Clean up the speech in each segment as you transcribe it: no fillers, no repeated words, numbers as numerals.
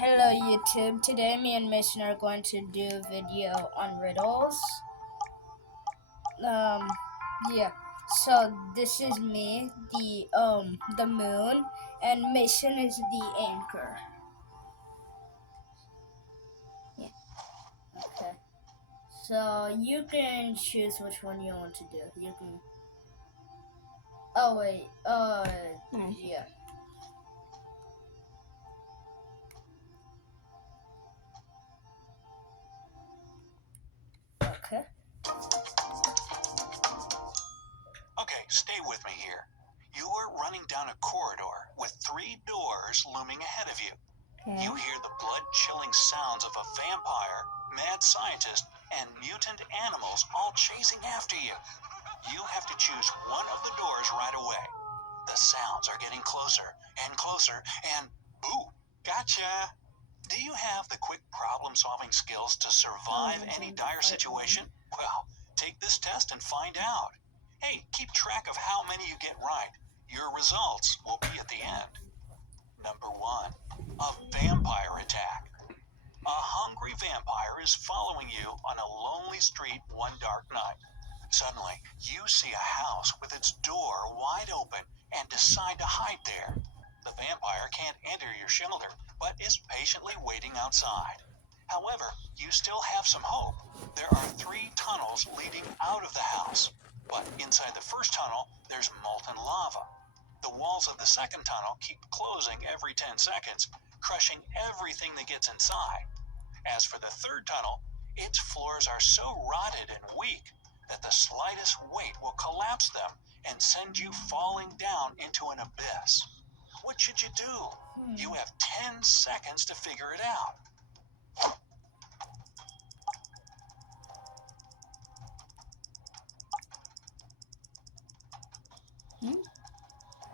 Hello YouTube, today me and Mason are going to do a video on riddles. Yeah, so this is me, the moon, and Mason is the anchor. Yeah, okay. So you can choose which one you want to do. You can, oh wait, yeah. Okay. Okay, stay with me here. You are running down a corridor with 3 doors looming ahead of you. Okay. You hear the blood-chilling sounds of a vampire, mad scientist, and mutant animals all chasing after you. You have to choose one of the doors right away. The sounds are getting closer and closer, and ooh, gotcha! Do you have the quick problem-solving skills to survive any dire situation? Well, take this test and find out. Hey, keep track of how many you get right. Your results will be at the end. Number 1, a vampire attack. A hungry vampire is following you on a lonely street one dark night. Suddenly, you see a house with its door wide open and decide to hide there. The vampire can't enter your shelter, but is patiently waiting outside. However, you still have some hope. There are 3 tunnels leading out of the house, but inside the first tunnel, there's molten lava. The walls of the second tunnel keep closing every 10 seconds, crushing everything that gets inside. As for the third tunnel, its floors are so rotted and weak that the slightest weight will collapse them and send you falling down into an abyss. What should you do? You have 10 seconds to figure it out.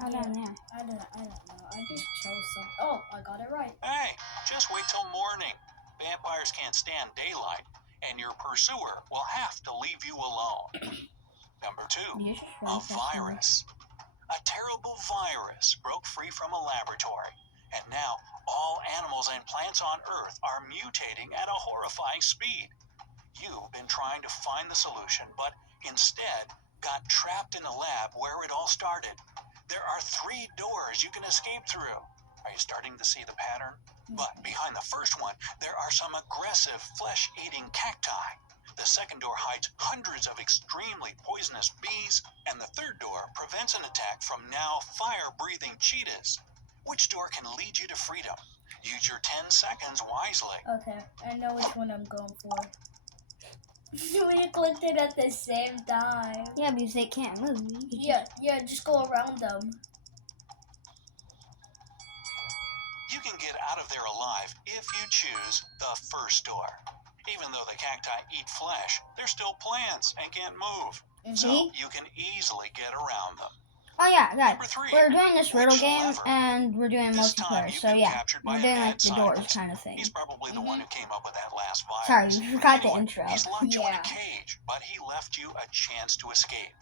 I don't know. I don't know. I just chose some. Oh, I got it right. Hey, just wait till morning. Vampires can't stand daylight, and your pursuer will have to leave you alone. Number 2, a virus. A terrible virus broke free from a laboratory, and now all animals and plants on Earth are mutating at a horrifying speed. You've been trying to find the solution, but instead got trapped in the lab where it all started. There are 3 doors you can escape through. Are you starting to see the pattern? But behind the first one, there are some aggressive flesh-eating cacti. The second door hides hundreds of extremely poisonous bees, and the third door prevents an attack from now fire-breathing cheetahs. Which door can lead you to freedom? Use your 10 seconds wisely. Okay, I know which one I'm going for. We clicked it at the same time. Yeah, because they can't move. Yeah, just go around them. You can get out of there alive if you choose the first door. Even though the cacti eat flesh, they're still plants and can't move. So you can easily get around them. Oh yeah, guys, Number 3, we're doing this riddle game, lever? and we're doing This time multiplayer, you've so been yeah, captured by we're a doing mad like the doors scientist. kind of thing. He's probably the one who came up with that last virus. Sorry, you forgot the Anyway, intro. He's locked you in Yeah. a cage, but he left you a chance to escape.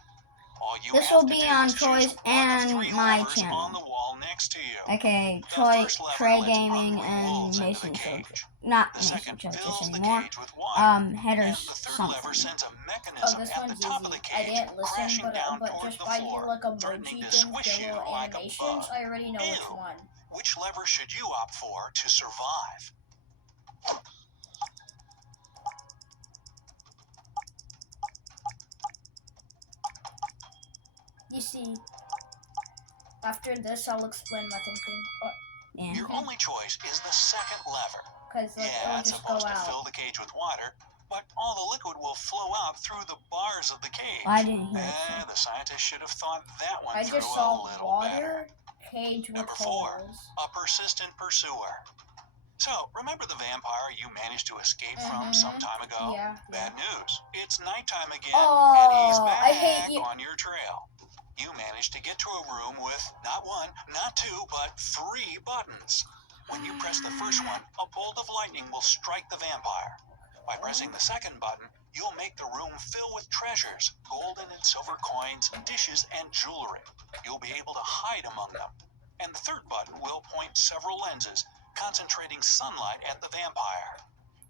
All you This have will to be do on is Troy's choose one of and 3 my levers channel. on the wall next to you. Okay, The Troy, first lever Trey lets Gaming, hungry and wolves into Mason the Church. cage. Not The Mason second Churches fills the anymore. cage with water. Headers And the third lever something. sends a Oh, mechanism this at the one's top of easy. the I cage, didn't listen, crashing down but toward just the by floor, the like threatening emoji to things, squish the you little like a animations, bug. I already know which Ew. one. Which lever should you opt for to survive? You see, after this, I'll explain my thinking. Yeah. Your only choice is the second lever. Because like, Yeah, it'll it's just go supposed to out. fill the cage with water, but all the liquid will flow out through the bars of the cage. Well, I didn't hear it. So. The scientist should have thought that one I through just a saw little water, better. cage with Number 4, holes. a persistent pursuer. So, remember the vampire you managed to escape from some time ago? Yeah. Bad news. It's nighttime again, Oh, and he's back I hate you. on your trail. You managed to get to a room with not 1, not 2, but 3 buttons. When you press the first one, a bolt of lightning will strike the vampire. By pressing the second button, you'll make the room fill with treasures, golden and silver coins, dishes, and jewelry. You'll be able to hide among them. And the third button will point several lenses, concentrating sunlight at the vampire.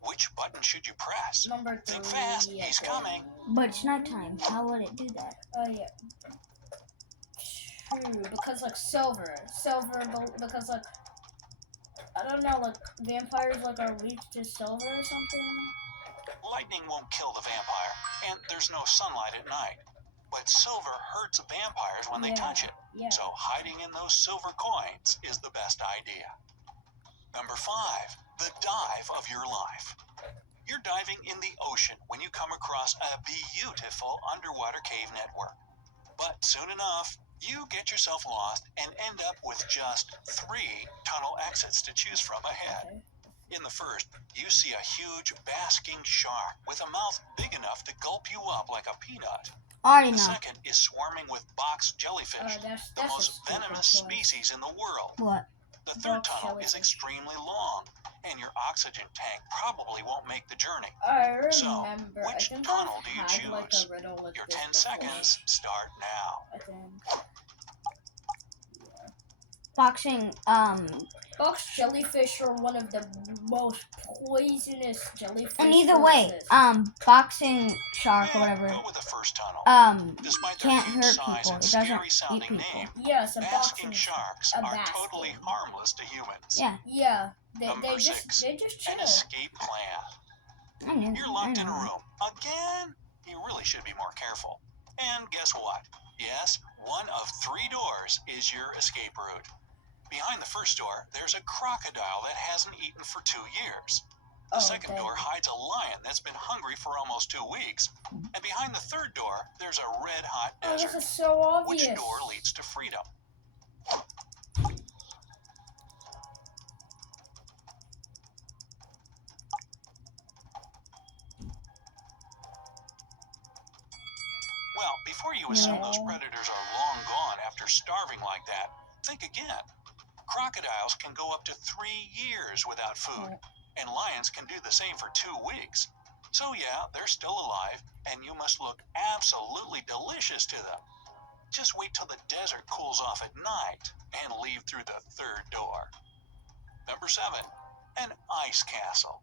Which button should you press? Number 3. Think fast, I he's think. coming. But it's nighttime. How would it do that? Oh yeah. True, because like silver, because like I don't know, like vampires like are weak to silver or something. Lightning won't kill the vampire, and there's no sunlight at night. But silver hurts vampires when they touch it. Yeah. So hiding in those silver coins is the best idea. Number 5, the dive of your life. You're diving in the ocean when you come across a beautiful underwater cave network. But soon enough, you get yourself lost and end up with just 3 tunnel exits to choose from ahead. Okay. In the first, you see a huge basking shark with a mouth big enough to gulp you up like a peanut. Already The know. second is swarming with box jellyfish, That's the a most stupid venomous choice. species in the world. What? The third Box tunnel is jellyfish. extremely long, and your oxygen tank probably won't make the journey. I remember. So, I which think tunnel I've do you had like choose? a riddle like Your this 10 before, seconds start now. I think. Boxing, Box jellyfish are one of the most poisonous jellyfish. and either way, sources. boxing shark or Yeah, whatever, go with the first tunnel. Despite their can't huge hurt size people. and It doesn't scary eat sounding people. name, Yes, a basking boxing sharks a are basking. totally harmless to humans. Yeah, Yeah, they Number just 6, chill. an escape plan. I knew. You're locked I in a know. room. Again? You really should be more careful. And guess what? Yes, one of 3 doors is your escape route. Behind the first door, there's a crocodile that hasn't eaten for 2 years. The second door hides a lion that's been hungry for almost 2 weeks. And behind the third door, there's a red-hot Oh, this desert. is so obvious. Which door leads to freedom? Well, before you assume those No. predators are long gone after starving like that, think again. Crocodiles can go up to 3 years without food, and lions can do the same for 2 weeks. So yeah, they're still alive, and you must look absolutely delicious to them. Just wait till the desert cools off at night and leave through the third door. Number 7, an ice castle.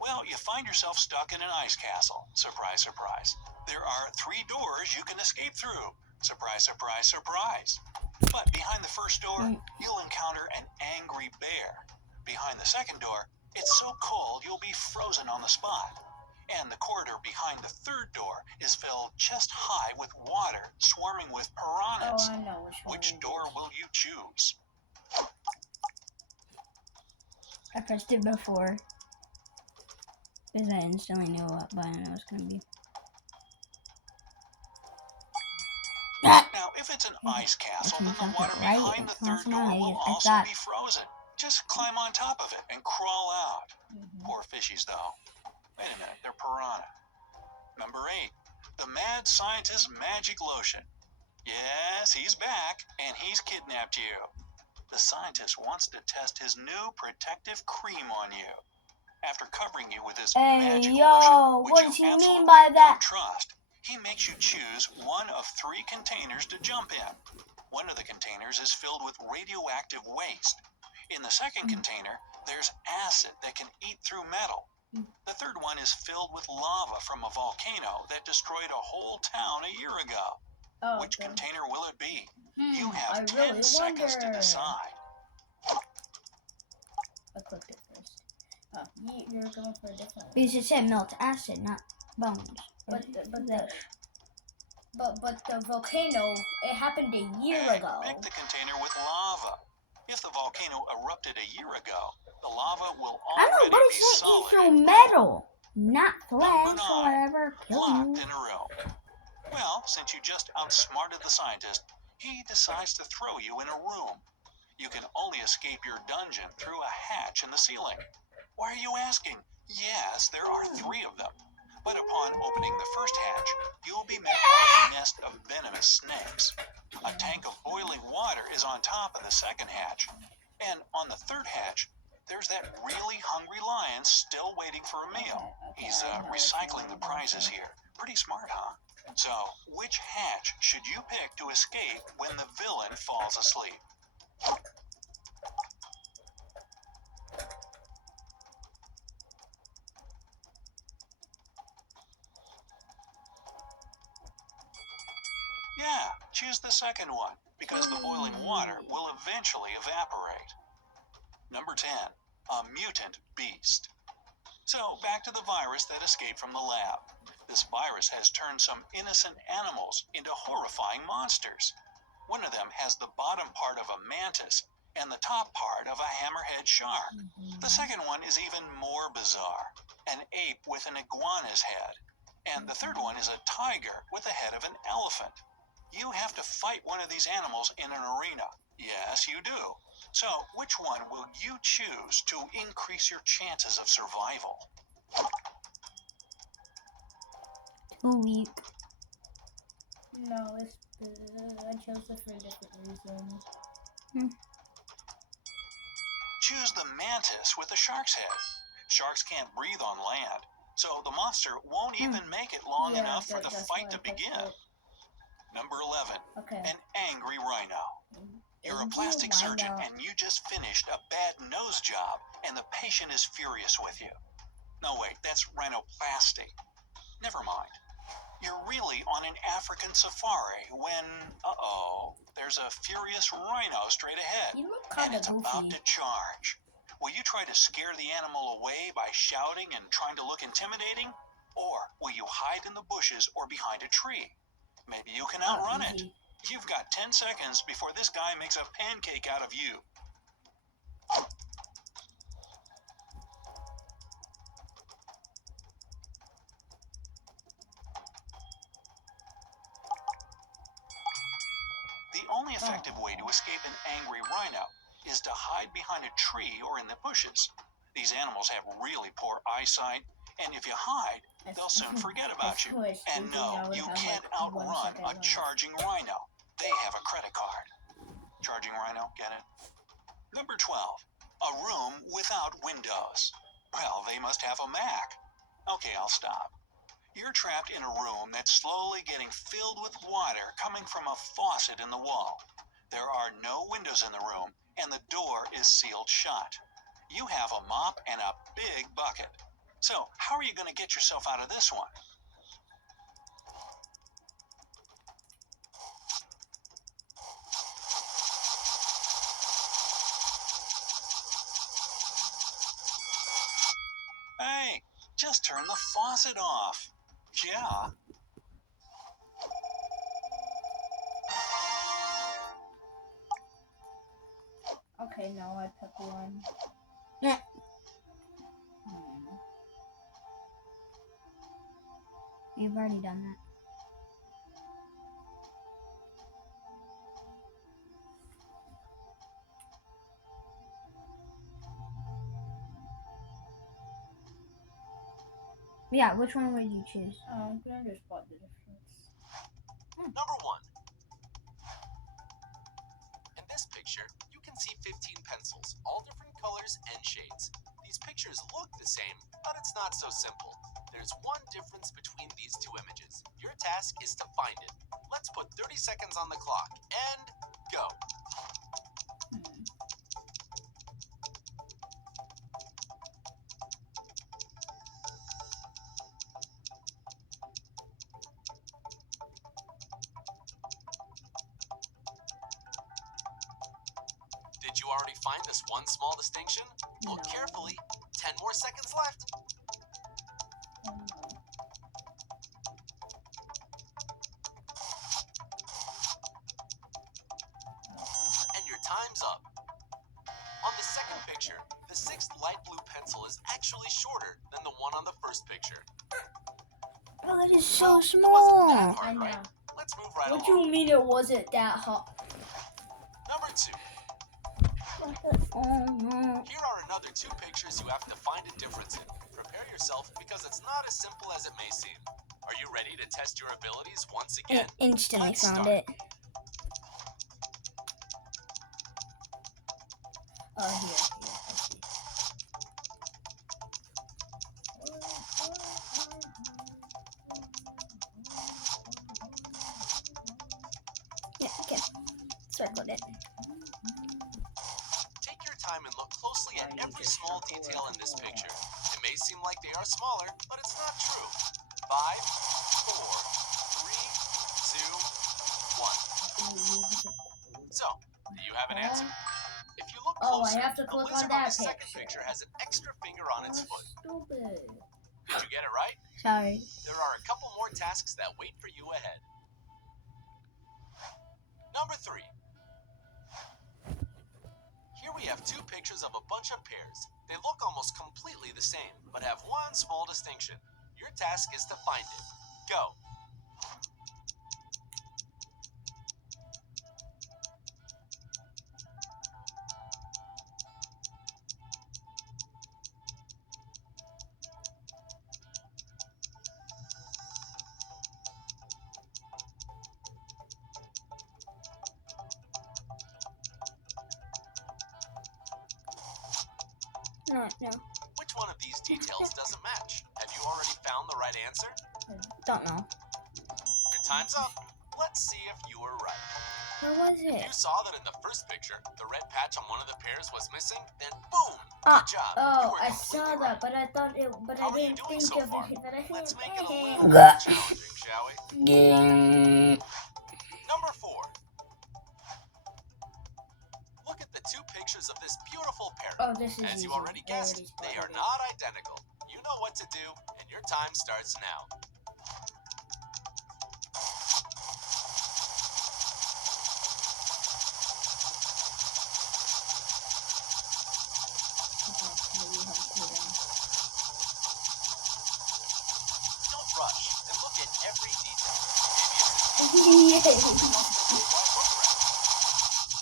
Well, you find yourself stuck in an ice castle. Surprise, surprise. There are 3 doors you can escape through. Surprise, surprise, surprise. But behind the first door, you'll encounter an angry bear. Behind the second door, it's so cold you'll be frozen on the spot. And the corridor behind the third door is filled chest high with water, swarming with piranhas. Oh, I know which one. Which door will you choose? I pressed it before because I instantly knew what button it was gonna be. Now, if it's an ice castle, then the water Right, behind the it's not third door smart. will I also thought- be frozen. Just climb on top of it and crawl out. Mhm. Poor fishies, though. Wait a minute, they're piranha. Number 8, the mad scientist's magic lotion. Yes, he's back, and he's kidnapped you. The scientist wants to test his new protective cream on you. After covering you with his Hey, magic yo, lotion, which what you does he mean absolutely by that? don't trust, he makes you choose one of 3 containers to jump in. One of the containers is filled with radioactive waste. In the second container, there's acid that can eat through metal. The third one is filled with lava from a volcano that destroyed a whole town a year ago. Oh, Which okay. container will it be? You I have 10 really seconds to wonder. decide. I clicked it first. Oh, you're going for a different. Because it said melt acid, not bones. But the volcano, it happened a year And ago. pick the container with lava. If the volcano erupted a year ago, the lava will I know, already but be it's not eat solid through and metal, not flesh Number or 9, whatever. Kill locked you. in a room. Well, since you just outsmarted the scientist, he decides to throw you in a room. You can only escape your dungeon through a hatch in the ceiling. Why are you asking? Yes, there are 3 of them. But upon opening the first hatch, you will be met by a nest of venomous snakes. A tank of boiling water is on top of the second hatch. And on the third hatch, there's that really hungry lion still waiting for a meal. He's recycling the prizes here. Pretty smart, huh? So, which hatch should you pick to escape when the villain falls asleep? Yeah, choose the second one, because the boiling water will eventually evaporate. Number 10, a mutant beast. So, back to the virus that escaped from the lab. This virus has turned some innocent animals into horrifying monsters. One of them has the bottom part of a mantis and the top part of a hammerhead shark. The second one is even more bizarre, an ape with an iguana's head. And the third one is a tiger with the head of an elephant. You have to fight one of these animals in an arena. Yes, you do. So, which one will you choose to increase your chances of survival? Too weak. No, it's I chose it for a different reason. Choose the mantis with the shark's head. Sharks can't breathe on land, so the monster won't even make it long enough for the fight to begin. Number 11, Okay. an angry rhino. You're a plastic surgeon and you just finished a bad nose job and the patient is furious with you. No, wait, that's rhinoplasty. Never mind. You're really on an African safari when, there's a furious rhino straight ahead. You look And kind of it's about goofy. to charge. Will you try to scare the animal away by shouting and trying to look intimidating? Or will you hide in the bushes or behind a tree? Maybe you can outrun it. Easy. You've got 10 seconds before this guy makes a pancake out of you. The only effective way to escape an angry rhino is to hide behind a tree or in the bushes. These animals have really poor eyesight, and if you hide, they'll soon forget about you. And no, you can't outrun a charging rhino. They have a credit card. Charging rhino, get it? Number 12, a room without windows. Well, they must have a Mac. Okay, I'll stop. You're trapped in a room that's slowly getting filled with water coming from a faucet in the wall. There are no windows in the room, and the door is sealed shut. You have a mop and a big bucket. So, how are you going to get yourself out of this one? Hey, just turn the faucet off. Yeah. Okay, now I pick one. Yeah. You've already done that. Yeah, which one would you choose? I'm gonna just spot the difference. Number 1. In this picture, you can see 15 pencils, all different colors and shades. These pictures look the same, but it's not so simple. There's one difference between these two images. Your task is to find it. Let's put 30 seconds on the clock, and go. Did you already find this one small distinction? Look No. carefully. 10 more seconds left. And your time's up. On the second picture, the 6th light blue pencil is actually shorter than the one on the first picture. Oh, it is Well, so it wasn't that small. hard, I know. right? Let's move right What along. you mean it wasn't that hot? Number 2. Oh no. Here are another 2 pictures you have to find a difference in. Prepare yourself because it's not as simple as it may seem. Are you ready to test your abilities once again? It instantly Let's found start. it. Oh, here. Yeah, okay. Circled it. Take your time and look closely at every small detail in this picture. It may seem like they are smaller, but it's not true. 5, 4, 3, 2, you have an answer? If you look Oh, closer, I have to the click on lizard that on the second picture. picture has an extra finger on its foot. Stupid. Did you get it right? Sorry. There are a couple more tasks that wait for you ahead. Number 3. Here we have 2 pictures of a bunch of pears. They look almost completely the same, but have one small distinction. Your task is to find it. Go. No. Which one of these details doesn't match? Have you already found the right answer? Don't know. Your time's up. Let's see if you were right. Where was If it? you saw that in the first picture, the red patch on one of the pears was missing, then boom! Ah. Good job. Oh, You were I completely saw right. that, but I thought it. But How I are you didn't doing think so of far? it. But I Let's make it a didn't. little more challenging, shall we? Number 4. Look at the 2 pictures of this beautiful parrot. Oh, this is As you easy. already I guessed, already they spotted are it. not identical. You know what to do, and your time starts now. Don't rush and look at every detail. Maybe it's Yay. something else that didn't quite look right.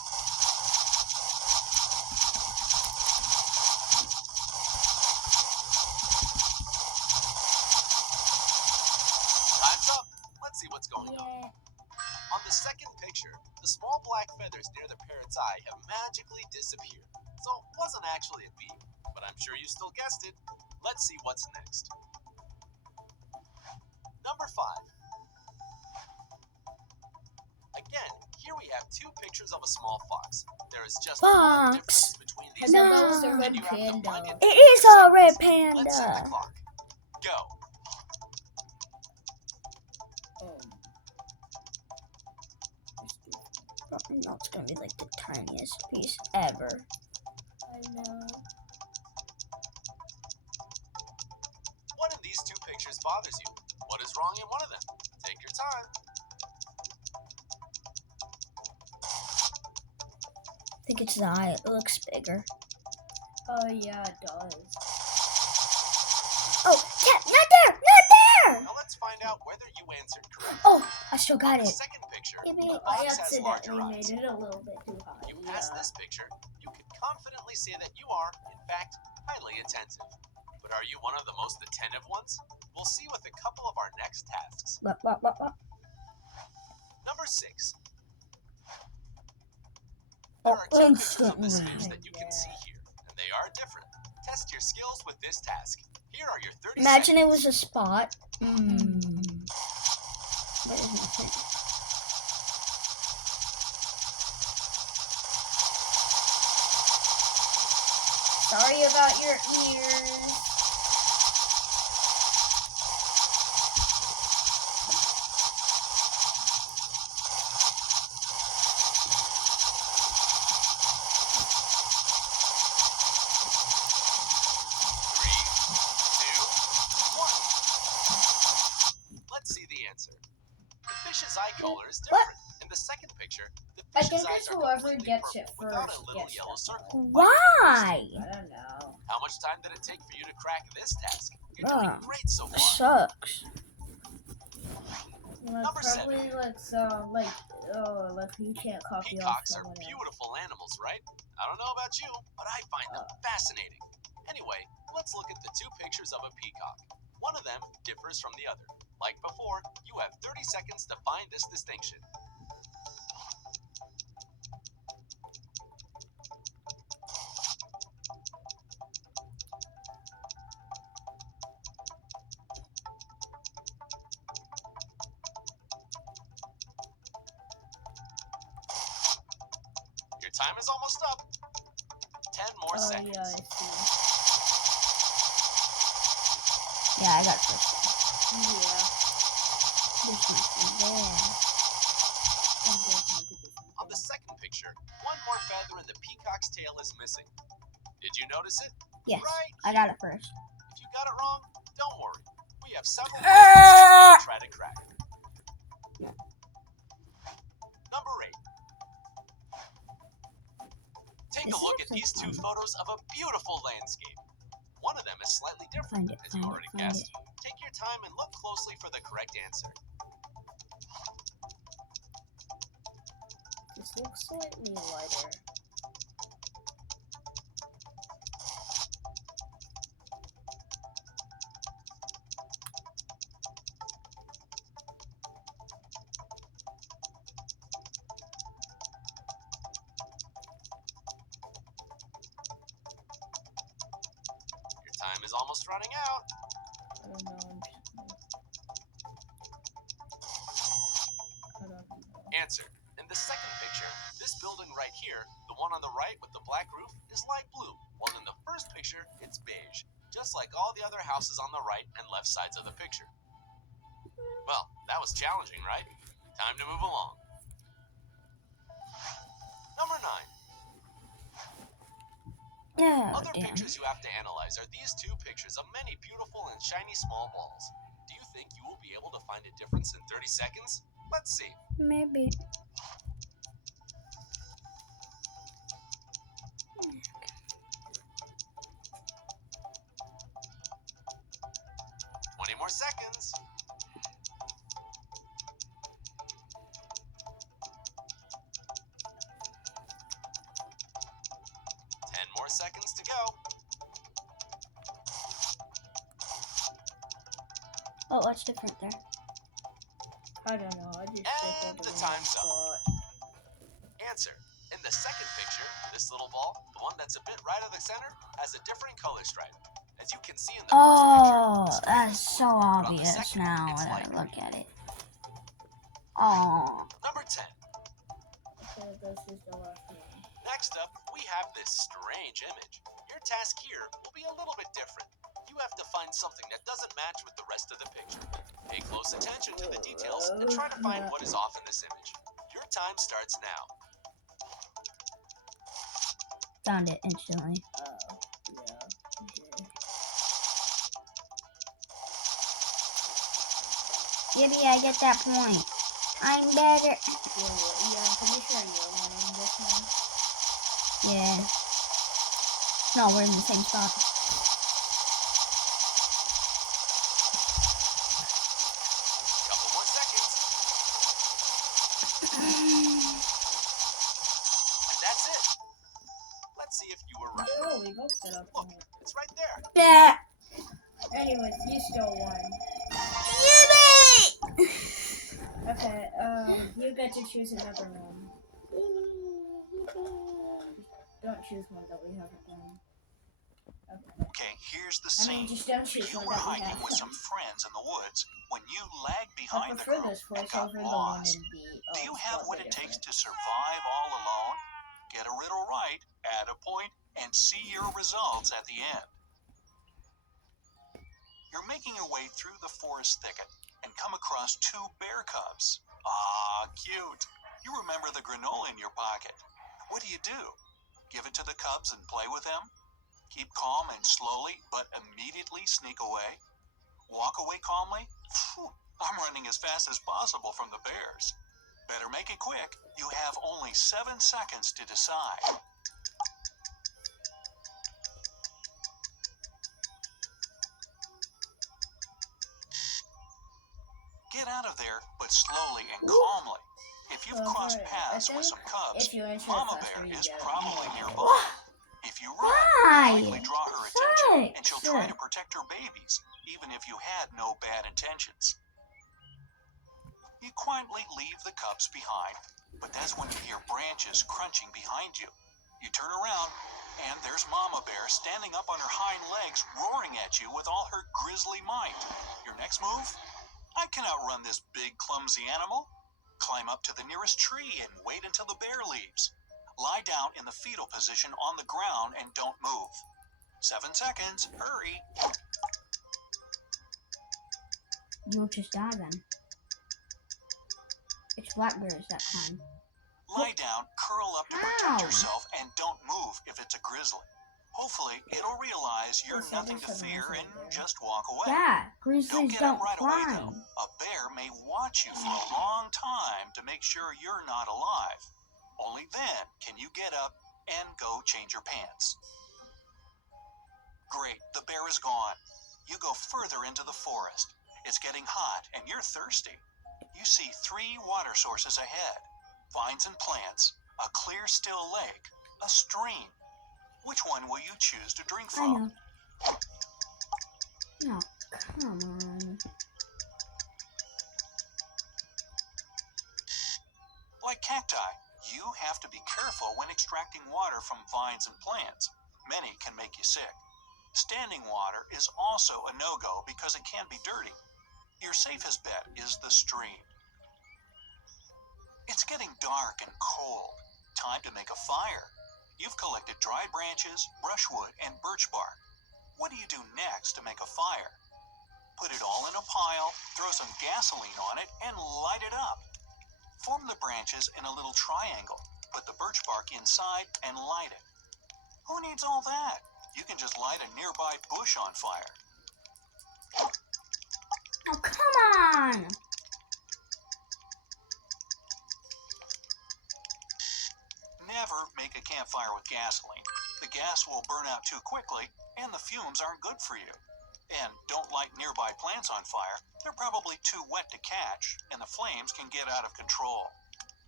Time's up. Let's see what's going on. Yeah. On the second picture, the small black feathers near the parrot's eye have magically disappeared. So it wasn't actually a beak, but I'm sure you still guessed it. Let's see what's next. Number 5. Again, here we have 2 pictures of a small fox. There is just one Fox. difference between I these thought No. that was a and red you have to find panda. it. It is a red Let's set the panda. clock. Go. No, it's gonna be like the tiniest piece ever. I know. What in these 2 pictures bothers you? What is wrong in one of them? Take your time. I think it's the eye. It looks bigger. Oh yeah, it does. Oh, yeah, not there! Not there! Now let's find out whether you answered correctly. Oh, I still On got the it. second picture, Give me- the I fox has larger accidentally eyes. made it a little bit too high. If you pass this picture, you can confidently say that you are, in fact, highly attentive. But are you one of the most attentive ones? We'll see with a couple of our next tasks. What? Number 6. There are 2 pictures of the instantly. spheres that you can see here, and they are different. Test your skills with this task. Here are your 30 Imagine it seconds. was a spot. But it's nothing. Sorry about your ears. Three, two, one. Let's see the answer. The fish's eye color is different. In the second picture, the I fish's think eyes it's are whoever completely gets it purple without a first little gets yellow that circle. Why? I don't know. How much time did it take for you to crack this task? You're doing Bruh. great so That far. sucks. Like, Number probably 7. like you can't copy off Peacocks are someone else. beautiful animals, right? I don't know about you, but I find them fascinating. Anyway, let's look at the 2 pictures of a peacock. One of them differs from the other. Like before, you have 30 seconds to find this distinction. Your time is almost up. 10 more seconds. Yeah, I see. Yeah, I got first. Yeah. There's nothing there. On the second picture, one more its tail is missing. Did you notice it? Yes, Right I got it first. If you got it wrong, don't worry. We have several more to try to crack. Number 8. Take This a look is at these two fun. photos of a beautiful landscape. One of them is slightly different, Find it, as you find it, already find guessed. it. Take your time and look closely for the correct answer. This looks slightly lighter. Your time is almost running out. I don't know. I don't know. Answer. In the second picture, this building right here, the one on the right with the black roof, is light blue, while in the first picture, it's beige, just like all the other houses on the right and left sides of the picture. Well, that was challenging, right? Time to move along. Number 9. Oh, Other damn. pictures you have to analyze are these two pictures of many beautiful and shiny small balls. Do you think you will be able to find a difference in 30 seconds? Let's see. Maybe. 20 more seconds. 10 more seconds to go. Oh, what's different there? I don't know. I just And circled the one time's up. spot. Answer. In the second picture, this little ball, the one that's a bit right of the center, has a different color stripe. As you can see in the first picture, Oh, the stripe that's is so blue, but on the obvious second, now it's when light I green. look at it. Oh. Number 10. Okay, this is the last one. Next up, we have this strange image. Your task here will be a little bit different. You have to find something that doesn't match with the rest of the picture. Pay close attention to the details and try to find what is off in this image. Your time starts now. Found it instantly. Yeah. Yippee, I get that point. I'm better. Yeah, I'm pretty sure you're winning this one. Yeah. No, we're in the same spot. Couple more seconds. And that's it. Let's see if you were right. Oh, we both got up Look, on it. it's right there. Yeah. Anyways, you still won. Yippee! Okay, you get to choose another one. Don't choose one that we haven't done. Okay, here's the I mean, scene. just don't choose You one were that we hiking have with some done. friends in the woods when you lagged I behind the prefer group this and voice got over the one lost. in the. Do you have what it takes different. to survive all alone? Get a riddle right, add a point, and see your results at the end. You're making your way through the forest thicket and come across two bear cubs. Ah, cute. You remember the granola in your pocket. What do? Give it to the cubs and play with them? Keep calm and slowly, but immediately sneak away? Walk away calmly? Phew, I'm running as fast as possible from the bears. Better make it quick. You have only 7 seconds to decide. Get out of there, but slowly and calmly. If you've crossed paths with some cubs, If you answer Mama faster, Bear you is get probably more. nearby. If you run, Why? you likely draw her attention, and she'll try to Six. protect her babies, even if you had no bad intentions. You quietly leave the cubs behind, but that's when you hear branches crunching behind you. You turn around, and there's Mama Bear standing up on her hind legs, roaring at you with all her grisly might. Your next move? I can outrun this big, clumsy animal. Climb up to the nearest tree and wait until the bear leaves. Lie down in the fetal position on the ground and don't move. 7 seconds, hurry. You'll just die then. It's black bears that climb. Lie down, curl up to protect yourself, and don't move if it's a grizzly. Hopefully, it'll realize you're They said nothing to there's some fear nothing and there. just walk away. Yeah, Don't grizzlies get up don't right away, though. climb. A bear may watch you for a long time to make sure you're not alive. Only then can you get up and go change your pants. Great, the bear is gone. You go further into the forest. It's getting hot and you're thirsty. You see 3 water sources ahead. Vines and plants, a clear still lake, a stream. Which one will you choose to drink I from? know. No, come on. Like cacti, you have to be careful when extracting water from vines and plants. Many can make you sick. Standing water is also a no-go because it can be dirty. Your safest bet is the stream. It's getting dark and cold. Time to make a fire. You've collected dry branches, brushwood, and birch bark. What do you do next to make a fire? Put it all in a pile, throw some gasoline on it, and light it up. Form the branches in a little triangle. Put the birch bark inside and light it. Who needs all that? You can just light a nearby bush on fire. Oh, come on! Never make a campfire with gasoline. The gas will burn out too quickly, and the fumes aren't good for you. And don't light nearby plants on fire. They're probably too wet to catch, and the flames can get out of control.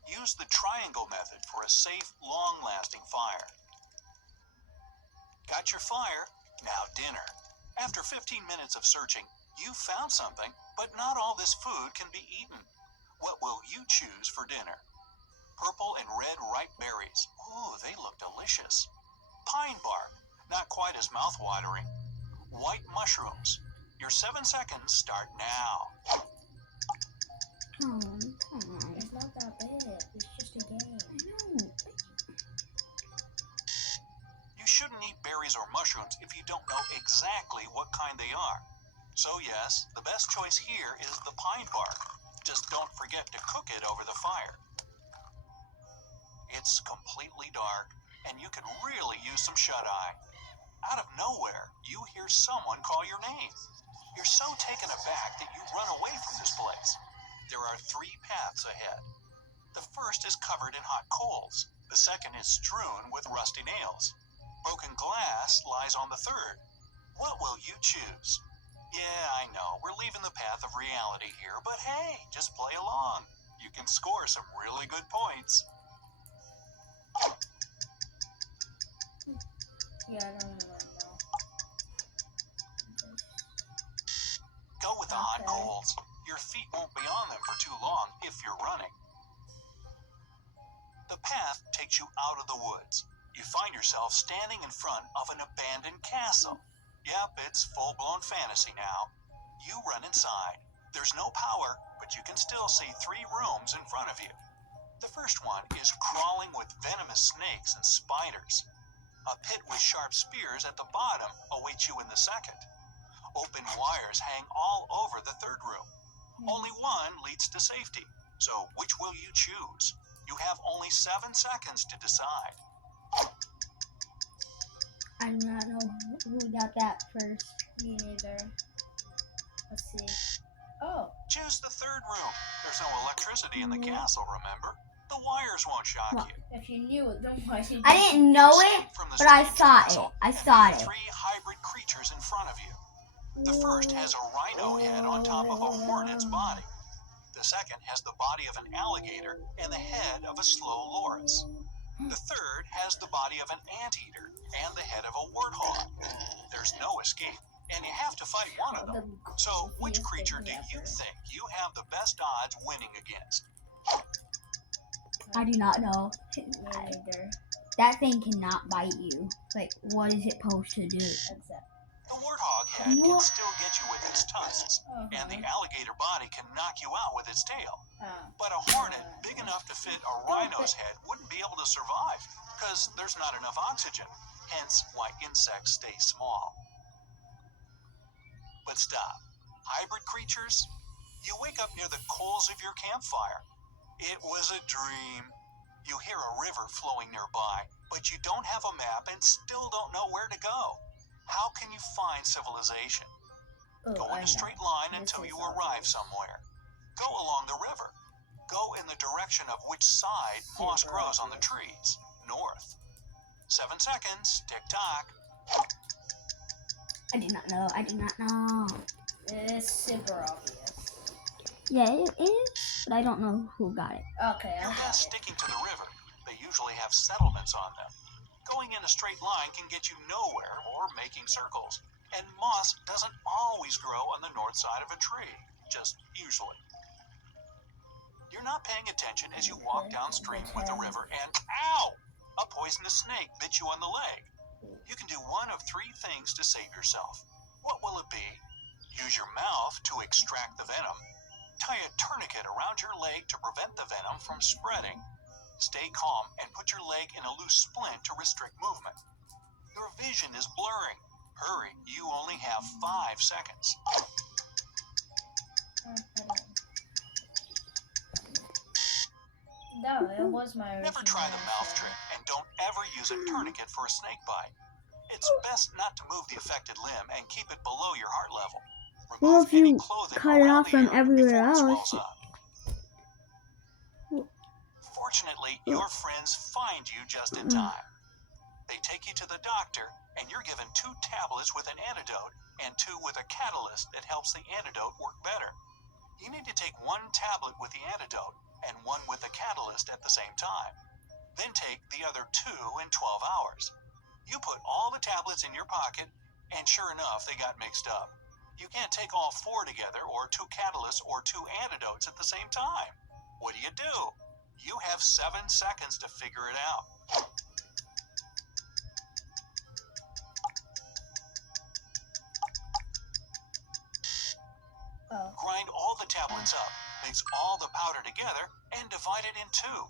Use the triangle method for a safe, long-lasting fire. Got your fire? Now dinner. After 15 minutes of searching, you found something, but not all this food can be eaten. What will you choose for dinner? Purple and red ripe berries. Ooh, they look delicious. Pine bark. Not quite as mouth-watering. White mushrooms. Your 7 seconds start now. Oh, come on. It's not that bad. It's just a game. No. You shouldn't eat berries or mushrooms if you don't know exactly what kind they are. So yes, the best choice here is the pine bark. Just don't forget to cook it over the fire. It's completely dark, and you could really use some shut-eye. Out of nowhere, you hear someone call your name. You're so taken aback that you run away from this place. There are 3 paths ahead. The first is covered in hot coals. The second is strewn with rusty nails. Broken glass lies on the third. What will you choose? Yeah, I know, we're leaving the path of reality here, but hey, just play along. You can score some really good points. Yeah, I don't really know. Go with the hot Okay. coals. Your feet won't be on them for too long if you're running. The path takes you out of the woods. You find yourself standing in front of an abandoned castle. Yep, it's full-blown fantasy now. You run inside. There's no power, but you can still see 3 rooms in front of you. The first one is crawling with venomous snakes and spiders. A pit with sharp spears at the bottom awaits you in the second. Open wires hang all over the third room. Only one leads to safety. So which will you choose? You have only 7 seconds to decide. I do not know who got that first. Me neither. Let's see. Oh. Choose the third room. There's no electricity in the castle, remember? The wires won't shock What? you. If you knew it, then why did you... I didn't know it, Escape from the but I strange saw it. castle I and saw meet it. 3 hybrid creatures in front of you. The first has a rhino head on top of a hornet's body. The second has the body of an alligator and the head of a slow loris. The third has the body of an anteater and the head of a warthog. There's no escape, and you have to fight one of them. So, which creature do you think you have the best odds winning against? I do not know. Me neither. That thing cannot bite you. Like, what is it supposed to do? Except... The warthog head can still get you with its tusks, and the alligator body can knock you out with its tail. But a hornet big enough to fit a rhino's head wouldn't be able to survive, because there's not enough oxygen, hence why insects stay small. But stop. Hybrid creatures? You wake up near the coals of your campfire. It was a dream. You hear a river flowing nearby, but you don't have a map and still don't know where to go. How can you find civilization? Oh, Go I in a know. straight line This until is you arrive obvious. somewhere. Go along the river. Go in the direction of which side moss Super grows on the obvious. trees. North. 7 seconds. Tick-tock. I did not know. I did not know. It's super obvious. Yeah, it is, but I don't know who got it. Okay, I You're got best it. sticking to the river. They usually have settlements on them. Going in a straight line can get you nowhere or making circles. And moss doesn't always grow on the north side of a tree, just usually. You're not paying attention as you walk Okay, downstream number with the 10. river and ow! A poisonous snake bit you on the leg. You can do one of 3 things to save yourself. What will it be? Use your mouth to extract the venom. Tie a tourniquet around your leg to prevent the venom from spreading. Stay calm and put your leg in a loose splint to restrict movement. Your vision is blurring. Hurry, you only have 5 seconds. No, it was my original Never try the mouth answer. trick and don't ever use a tourniquet for a snake bite. It's best not to move the affected limb and keep it below your heart level. Well, Remove if you any clothing cut it around off the from area everywhere before it else. swells up. Fortunately, your friends find you just in time. They take you to the doctor, and you're given 2 tablets with an antidote and 2 with a catalyst that helps the antidote work better. You need to take 1 tablet with the antidote and 1 with the catalyst at the same time. Then take the other 2 in 12 hours. You put all the tablets in your pocket, and sure enough, they got mixed up. You can't take all 4 together, or 2 catalysts, or 2 antidotes at the same time. What do? You have 7 seconds to figure it out. Oh. Grind all the tablets up, mix all the powder together, and divide it in 2.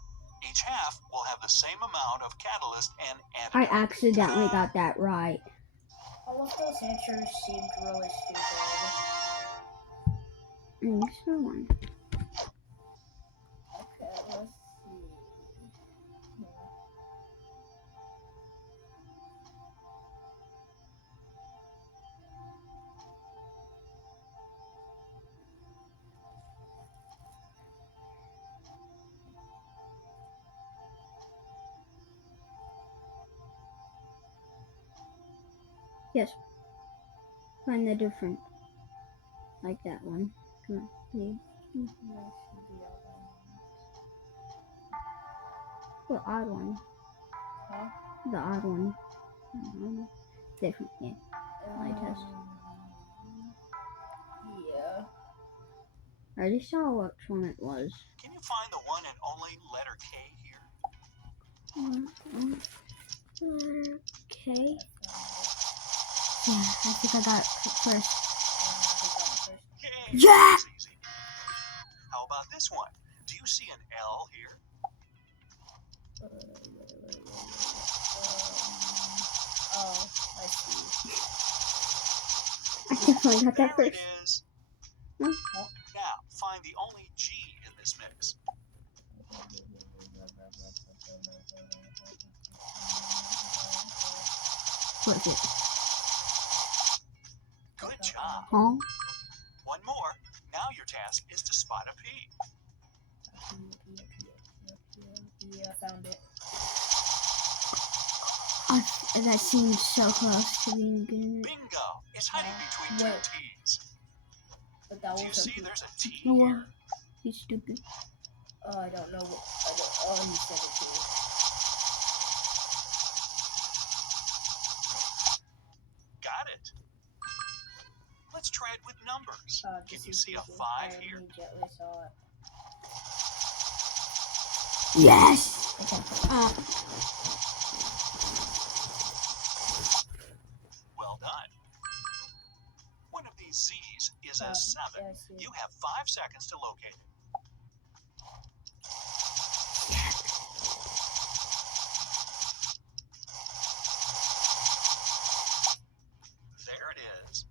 Each half will have the same amount of catalyst and I antidote. accidentally got that right. All of those answers seemed really stupid. And so on. Okay, let's see. Yes. Find the different. Like that one. Come on. Yeah. Let's see the other The odd one. Huh? The odd one. Different, yeah. Eye test. Yeah. I already saw which one it was. Can you find the one and only letter K here? Letter K. Yeah, I think I got it first. Yay! Yeah! That's easy. How about this one? Do you see an L here? Oh, I see. I definitely got that There first. it is. Hmm? Now, find the only G in this mix. What is it? Good job. Huh? One more. Now your task is to spot a P. Yeah, I found it. That seems so close to being good. Bingo! It's hiding between 2 Wait. T's. But that Do you was a see there's a T Oh, here? you stupid. Oh, I don't know what. Oh, you said it too. Got it. Let's try it with numbers. Can This you is see a easy. 5 I here? immediately saw it. Yes! Well done. One of these Z's is a 7. Yeah, I see. You have 5 seconds to locate it. There it is.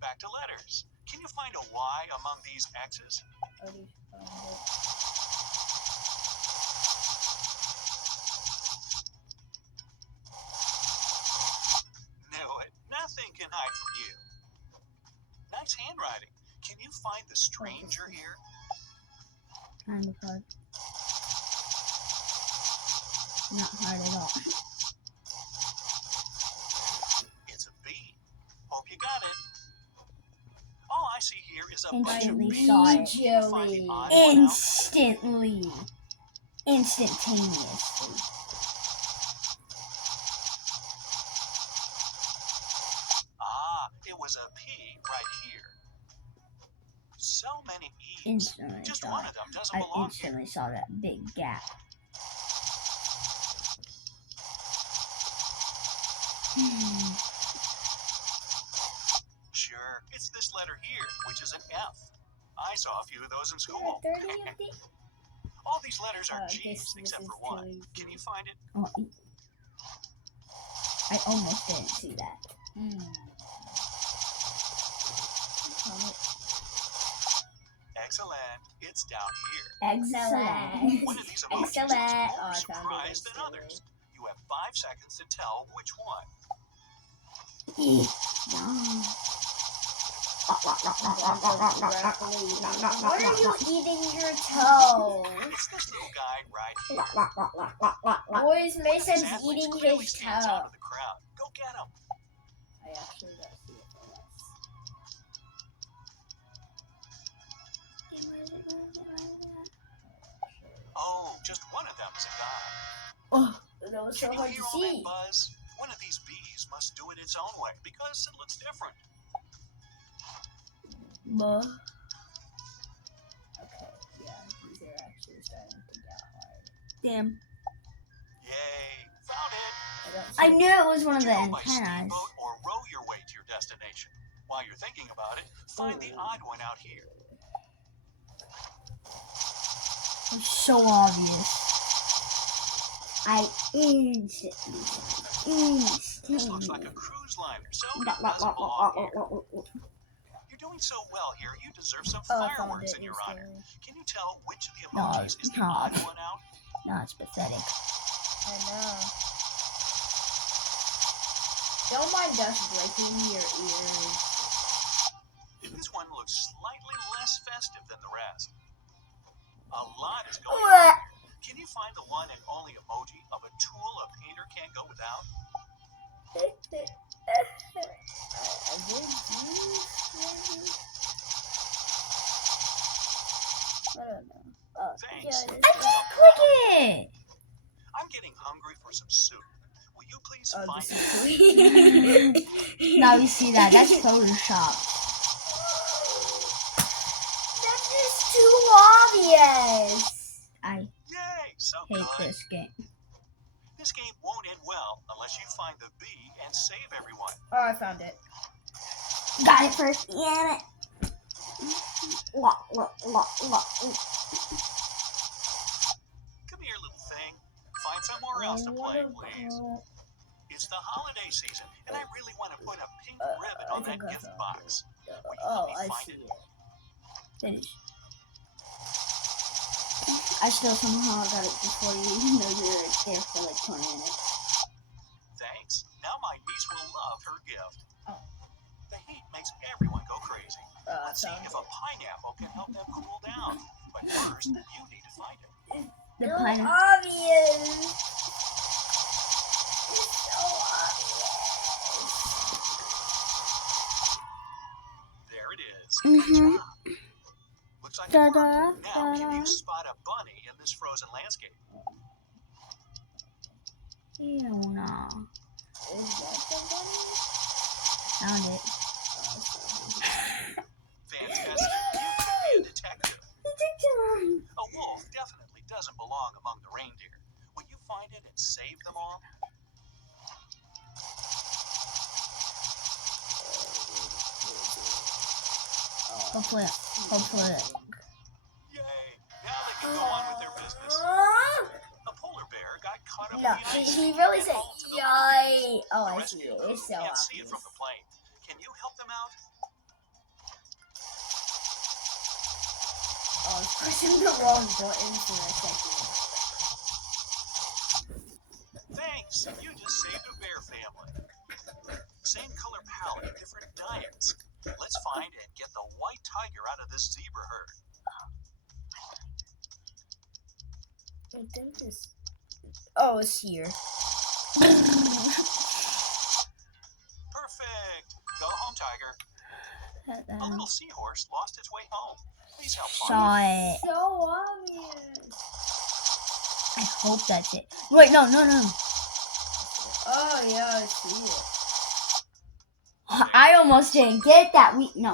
Back to letters. Can you find a Y among these X's? I already found it. Nice handwriting. Can you find the stranger here? Kind of hard. Not hard at all. It's a bee. Hope you got it. All I see here is a bunch of Instantly bees. saw it. Can you find the odd one out? Instantly. Instantaneously. Ah, it was a P right here. So many E's. Instantly Just saw one it. of them doesn't I belong here. instantly saw that big gap. Sure, it's this letter here, which is an F. I saw a few of those in school. 30 of these? All these letters are G's this except is for one. too easy. Can you find it? Oh, I almost didn't see that. Excellent. It's down here. Excellent. One of these emojis Excellent. looks Oh, more I found it surprised than instantly. others. You have 5 seconds to tell which one. What are you eating your toe? It's this little guy right here. Boys, One of these Mason's athletes eating clearly his stands toe. out of the crowd. Go get him. I actually don't see it for us. Oh, just one of them is a guy. Oh, That was so Can you hard hear to all that see. buzz? One of these bees must do it its own way because it looks different. buh. Okay, yeah, these are actually starting to get hard. Damn. Yay, found it. I knew it was one of Would the you go by antennas. steamboat or row your way to your destination? While you're thinking about it, find the odd one out here. It's so obvious. I instantly. This looks like a cruise liner, so it doesn't belong here. You're doing so well here, you deserve some Oh, I found fireworks it in your honor. instantly. Can you tell which of the No, emojis is the no. odd one out? No, it's pathetic. I know. Don't mind us breaking your ears. This one looks slightly less festive than the rest. A lot is going on here. Can you find the one and only emoji of a tool a painter can't go without? I don't know. Oh, Thanks. yeah, I didn't click it! I'm getting hungry for some soup. Will you please Oh, find this it? is Now you see that. That's Photoshop. That is too obvious. I Yay, so hate good. this game. This game won't end well unless you find the B and save everyone. Oh, I found it. Got it first. Yeah. Come here, little thing. Find somewhere else to play, please. It's the holiday season, and I really want to put a pink ribbon on that think I gift found box. Will you Oh, help me I find see it? it. Finish. I still somehow got it before you, even though you were there for like 20 minutes. Thanks. Now my niece will love her gift. Oh. The heat makes everyone go crazy. I Let's see found if a pineapple can help them cool down. But first, you need to find it. The So pineapple. obvious. It's so obvious. There it is. Mhm. Good job. Looks like it Ta-da, worked. Now, can ta-da. you spot a bunny in this frozen landscape? Ew, no. Is that the bunny? Found it. Fantastic. You could be a detective. A wolf definitely doesn't belong among the reindeer. Will you find it and save them all? Hopefully. Yay! Now they can go on with their business. A polar bear got caught up No, in the ice. he really and said, hauled to the yay. Oh, The I rescue see it. crew It's so can't see it obvious. from the plane. Can you help them out? Oh, I was pressing the wrong button for a second. Thanks. You just saved a bear family. Same color palette, different diets. Let's find and get the white tiger out of this zebra herd. I think this. Oh, it's here. Perfect. Go home, tiger. A little seahorse lost its way home. Please help find Saw it. it. So obvious. I hope that's it. Wait, no. Oh yeah, I see it. I almost didn't get that. We Attention.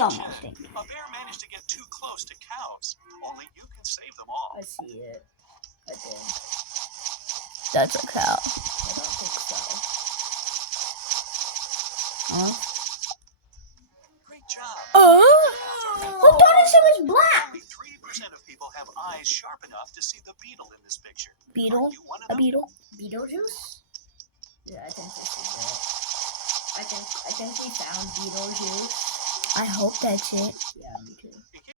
almost didn't. A bear managed to get too close to cows. Only you can save them all. I see it. I think. That's a cow. I don't think so. Huh? Great job. Who told us it was black? Only 3% of people have eyes sharp enough to see the beetle in this picture. Beetle? Are you one of A them? beetle? Beetlejuice? Yeah, I think this is it. I think we found Beetlejuice. I hope that's it. Yeah, me too.